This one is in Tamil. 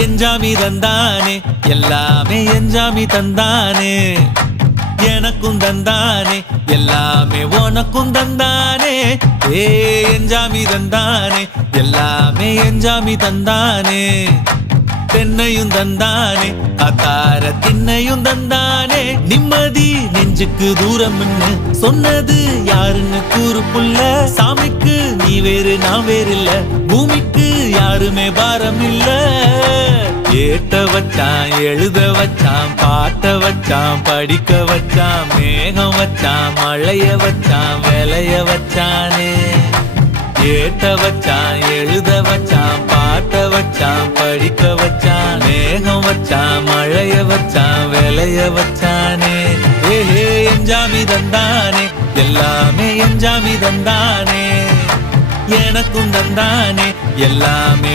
எஞ்சாமி தந்தானே எல்லாமே எஞ்சாமி தந்தானே எனக்கும் தந்தானே எல்லாமே உனக்கும் தந்தானே ஏ எஞ்சாமி தந்தானே எல்லாமே எஞ்சாமி தந்தானே தென்னையும் தந்தானே அத்தார திண்ணையும் தந்தானே நிம்மதி நெஞ்சுக்கு தூரம்னு சொன்னது யாருன்னு கூறு புள்ள சாமிக்கு நீ வேறு நான் வேறு இல்ல பூமிக்கு யாருமே பாரம் இல்ல ஏத்த வச்சான் எழுத வச்சான் பாட்ட வச்சான் படிக்க வச்சான் மேகம் வச்சான் மழைய வச்சான் விளைய வச்சானே ஏத்த வச்சான் எழுத வச்சான் பாட்ட வச்சான் படிக்க வச்சான் மேகம் வச்சான் மழைய வச்சான் விளைய வச்சானே ஏஹே எஞ்சாமி தந்தானே எல்லாமே எஞ்சாமி தந்தானே எனக்கும் தந்தானே எல்லாமே